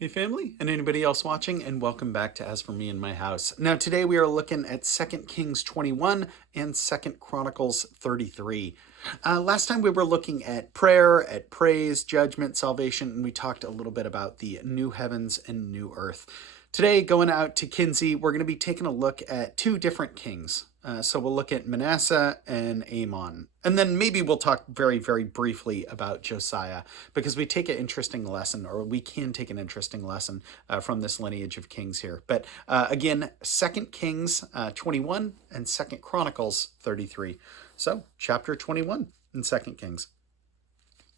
Hey family, and anybody else watching, and welcome back to As For Me and My House. Now today we are looking at 2 Kings 21 and 2 Chronicles 33. Last time we were looking at prayer, at praise, judgment, salvation, and we talked a little bit about the new heavens and new earth. Today, going out to Kinsey, we're going to be taking a look at two different kings. So we'll look at Manasseh and Amon. And then maybe we'll talk very, very briefly about Josiah, because we take an interesting lesson, or we can take an interesting lesson from this lineage of kings here. But again, 2 Kings 21 and 2 Chronicles 33. So, chapter 21 in 2 Kings.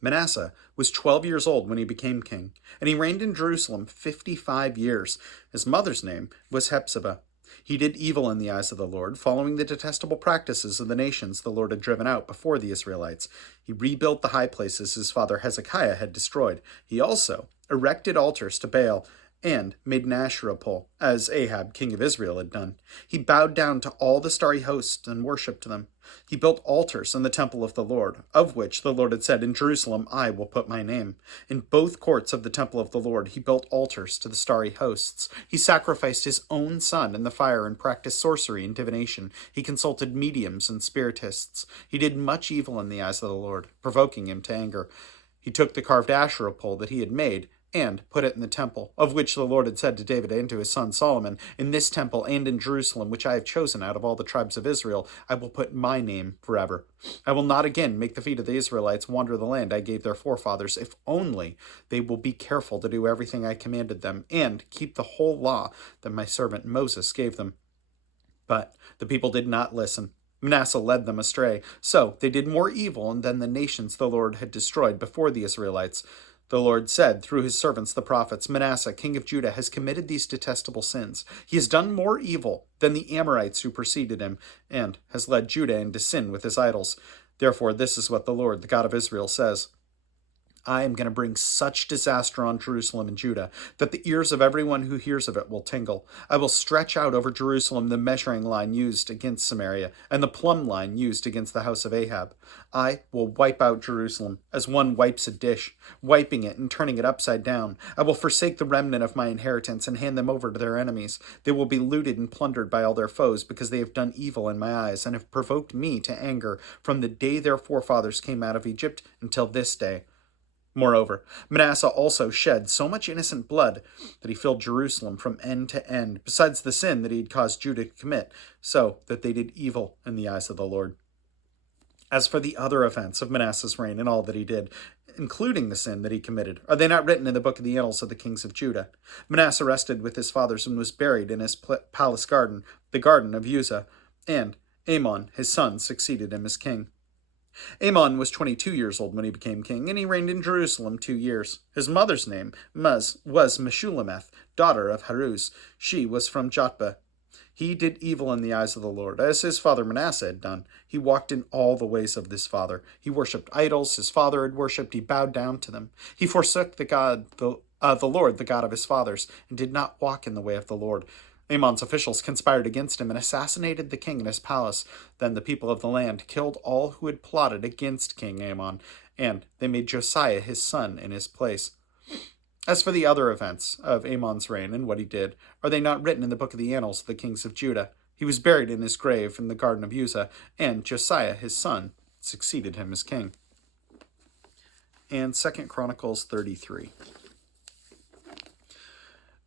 Manasseh was 12 years old when he became king, and he reigned in Jerusalem 55 years. His mother's name was Hephzibah. He did evil in the eyes of the Lord, following the detestable practices of the nations the Lord had driven out before the Israelites. He rebuilt the high places his father Hezekiah had destroyed. He also erected altars to Baal and made an Asherah pole, as Ahab, king of Israel, had done. He bowed down to all the starry hosts and worshipped them. He built altars in the temple of the Lord, of which the Lord had said, "In Jerusalem I will put my name." In both courts of the temple of the Lord he built altars to the starry hosts. He sacrificed his own son in the fire and practiced sorcery and divination. He consulted mediums and spiritists. He did much evil in the eyes of the Lord, provoking him to anger. He took the carved Asherah pole that he had made and put it in the temple, of which the Lord had said to David and to his son Solomon, "In this temple and in Jerusalem, which I have chosen out of all the tribes of Israel, I will put my name forever. I will not again make the feet of the Israelites wander the land I gave their forefathers, if only they will be careful to do everything I commanded them, and keep the whole law that my servant Moses gave them." But the people did not listen. Manasseh led them astray. So they did more evil than the nations the Lord had destroyed before the Israelites. The Lord said through his servants the prophets, "Manasseh, king of Judah, has committed these detestable sins. He has done more evil than the Amorites who preceded him, and has led Judah into sin with his idols. Therefore, this is what the Lord, the God of Israel, says. I am going to bring such disaster on Jerusalem and Judah that the ears of everyone who hears of it will tingle. I will stretch out over Jerusalem the measuring line used against Samaria and the plumb line used against the house of Ahab. I will wipe out Jerusalem as one wipes a dish, wiping it and turning it upside down. I will forsake the remnant of my inheritance and hand them over to their enemies. They will be looted and plundered by all their foes because they have done evil in my eyes and have provoked me to anger from the day their forefathers came out of Egypt until this day. Moreover, Manasseh also shed so much innocent blood that he filled Jerusalem from end to end, besides the sin that he had caused Judah to commit, so that they did evil in the eyes of the Lord. As for the other events of Manasseh's reign and all that he did, including the sin that he committed, are they not written in the book of the annals of the kings of Judah? Manasseh rested with his fathers and was buried in his palace garden, the garden of Uzzah, and Amon, his son, succeeded him as king. Amon was 22 years old when he became king, and he reigned in Jerusalem 2 years. His mother's name was Meshullemeth, daughter of Haruz. She was from Jotbah. He did evil in the eyes of the Lord, as his father Manasseh had done. He walked in all the ways of his father. He worshipped idols his father had worshipped. He bowed down to them. He forsook the Lord, the God of his fathers, and did not walk in the way of the Lord. Amon's officials conspired against him and assassinated the king in his palace. Then the people of the land killed all who had plotted against King Amon, and they made Josiah his son in his place. As for the other events of Amon's reign and what he did, are they not written in the book of the annals of the kings of Judah? He was buried in his grave in the garden of Uzzah, and Josiah his son succeeded him as king. And 2 Chronicles 33.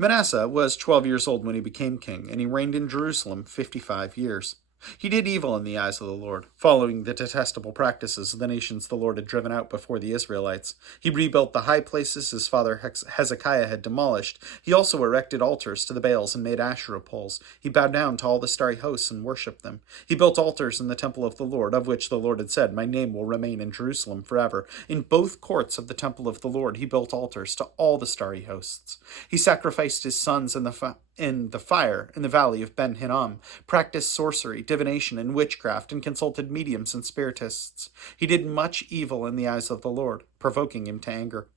Manasseh was 12 years old when he became king, and he reigned in Jerusalem 55 years. He did evil in the eyes of the Lord, following the detestable practices of the nations the Lord had driven out before the Israelites. He rebuilt the high places his father Hezekiah had demolished. He also erected altars to the Baals and made Asherah poles. He bowed down to all the starry hosts and worshipped them. He built altars in the temple of the Lord, of which the Lord had said, "My name will remain in Jerusalem forever." In both courts of the temple of the Lord he built altars to all the starry hosts. He sacrificed his sons in the fire in the valley of Ben Hinnom, practiced sorcery, divination, and witchcraft, and consulted mediums and spiritists. He did much evil in the eyes of the Lord, provoking him to anger.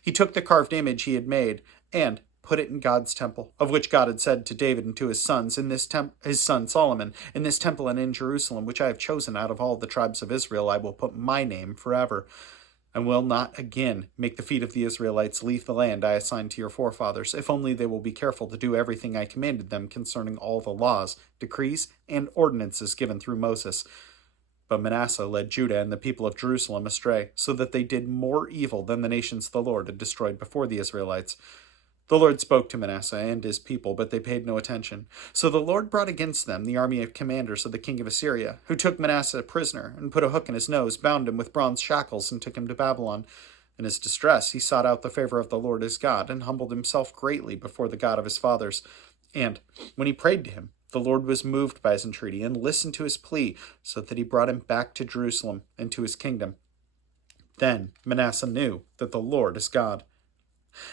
He took the carved image he had made and put it in God's temple, of which God had said to David and to his sons, his son Solomon, "In this temple and in Jerusalem, which I have chosen out of all the tribes of Israel, I will put my name forever." and will not again make the feet of the Israelites leave the land I assigned to your forefathers, if only they will be careful to do everything I commanded them concerning all the laws, decrees, and ordinances given through Moses. But Manasseh led Judah and the people of Jerusalem astray, so that they did more evil than the nations the Lord had destroyed before the Israelites. The Lord spoke to Manasseh and his people, but they paid no attention. So the Lord brought against them the army of commanders of the king of Assyria, who took Manasseh prisoner, and put a hook in his nose, bound him with bronze shackles, and took him to Babylon. In his distress he sought out the favor of the Lord his God, and humbled himself greatly before the God of his fathers. And when he prayed to him, the Lord was moved by his entreaty, and listened to his plea, so that he brought him back to Jerusalem and to his kingdom. Then Manasseh knew that the Lord is God.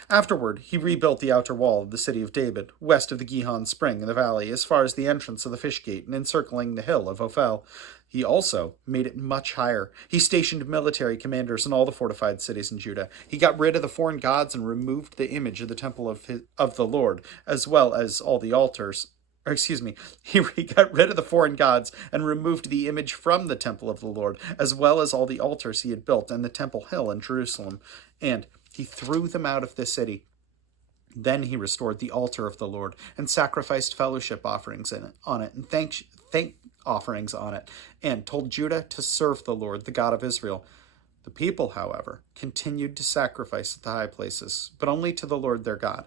Afterward, he rebuilt the outer wall of the city of David, west of the Gihon spring in the valley, as far as the entrance of the fish gate, and encircling the hill of Ophel. He also made it much higher. He stationed military commanders in all the fortified cities in Judah. He got rid of the foreign gods and removed the image of the temple of the Lord, as well as all the altars. He got rid of the foreign gods and removed the image from the temple of the Lord, as well as all the altars he had built and the temple hill in Jerusalem. And he threw them out of the city. Then he restored the altar of the Lord and sacrificed fellowship offerings on it and thank offerings on it, and told Judah to serve the Lord, the God of Israel. The people, however, continued to sacrifice at the high places, but only to the Lord their God.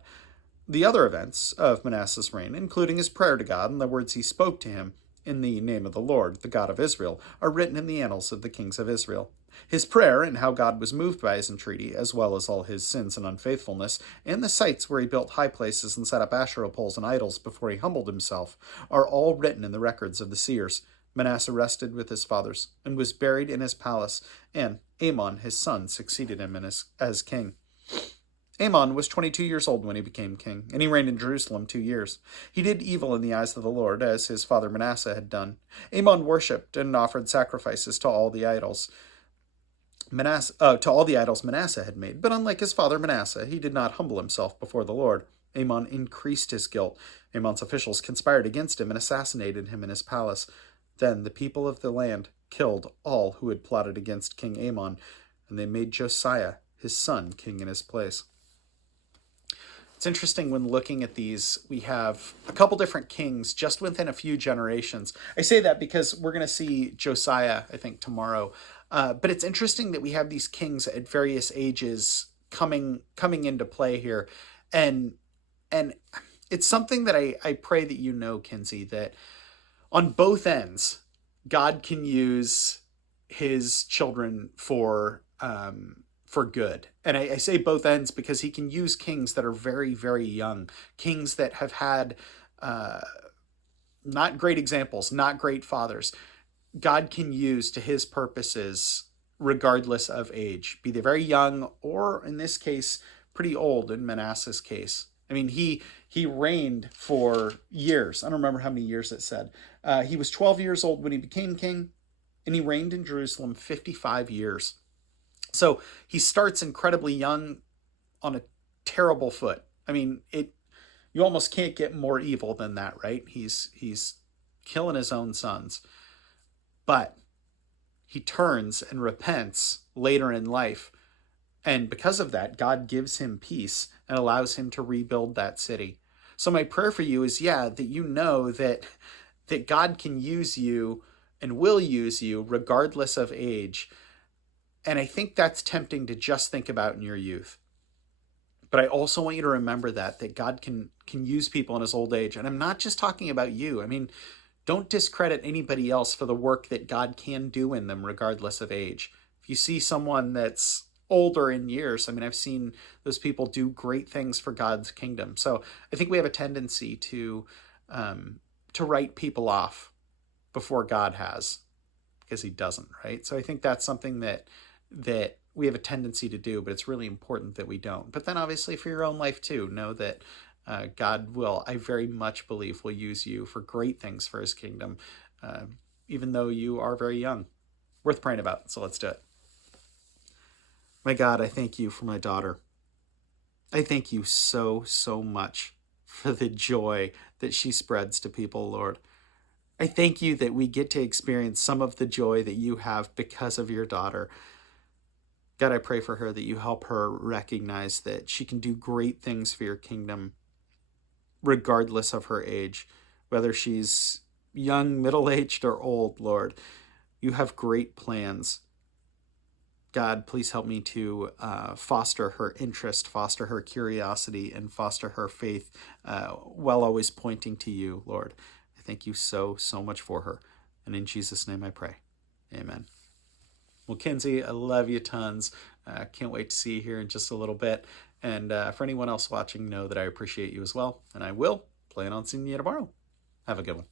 The other events of Manasseh's reign, including his prayer to God and the words he spoke to him in the name of the Lord, the God of Israel, are written in the annals of the kings of Israel. His prayer and how God was moved by his entreaty, as well as all his sins and unfaithfulness, and the sites where he built high places and set up Asherah poles and idols before he humbled himself, are all written in the records of the seers. Manasseh rested with his fathers and was buried in his palace, and Amon his son succeeded him as king. Amon was 22 years old when he became king, and he reigned in Jerusalem 2 years. He did evil in the eyes of the Lord, as his father Manasseh had done. Amon worshipped and offered sacrifices to all the idols Manasseh had made. But unlike his father Manasseh, he did not humble himself before the Lord. Amon increased his guilt. Amon's officials conspired against him and assassinated him in his palace. Then the people of the land killed all who had plotted against King Amon, and they made Josiah, his son, king in his place. It's interesting when looking at these, we have a couple different kings just within a few generations. I say that because we're going to see Josiah, I think, tomorrow. But it's interesting that we have these kings at various ages coming into play here. And it's something that I pray that you know, Kinsey, that on both ends, God can use his children for good. And I say both ends because he can use kings that are very, very young, kings that have had not great examples, not great fathers. God can use to his purposes regardless of age, be they very young or, in this case, pretty old in Manasseh's case. I mean, he reigned for years. I don't remember how many years it said. He was 12 years old when he became king, and he reigned in Jerusalem 55 years. So he starts incredibly young on a terrible foot. I mean, you almost can't get more evil than that, right? He's killing his own sons. But he turns and repents later in life. And because of that, God gives him peace and allows him to rebuild that city. So my prayer for you is, that you know that God can use you and will use you regardless of age. And I think that's tempting to just think about in your youth. But I also want you to remember that God can use people in his old age. And I'm not just talking about you. I mean, don't discredit anybody else for the work that God can do in them regardless of age. If you see someone that's older in years, I mean, I've seen those people do great things for God's kingdom. So I think we have a tendency to write people off before God has, because he doesn't, right? So I think that's something that we have a tendency to do, but it's really important that we don't. But then obviously for your own life too, know that God will, I very much believe, will use you for great things for his kingdom, even though you are very young. Worth praying about, so let's do it. My God, I thank you for my daughter. I thank you so, so much for the joy that she spreads to people, Lord. I thank you that we get to experience some of the joy that you have because of your daughter. God, I pray for her that you help her recognize that she can do great things for your kingdom, regardless of her age, whether she's young, middle-aged, or old, Lord. You have great plans. God, please help me to foster her interest, foster her curiosity, and foster her faith while always pointing to you, Lord. I thank you so, so much for her. And in Jesus' name I pray. Amen. Well, Kinsey, I love you tons. Can't wait to see you here in just a little bit. And for anyone else watching, know that I appreciate you as well. And I will plan on seeing you tomorrow. Have a good one.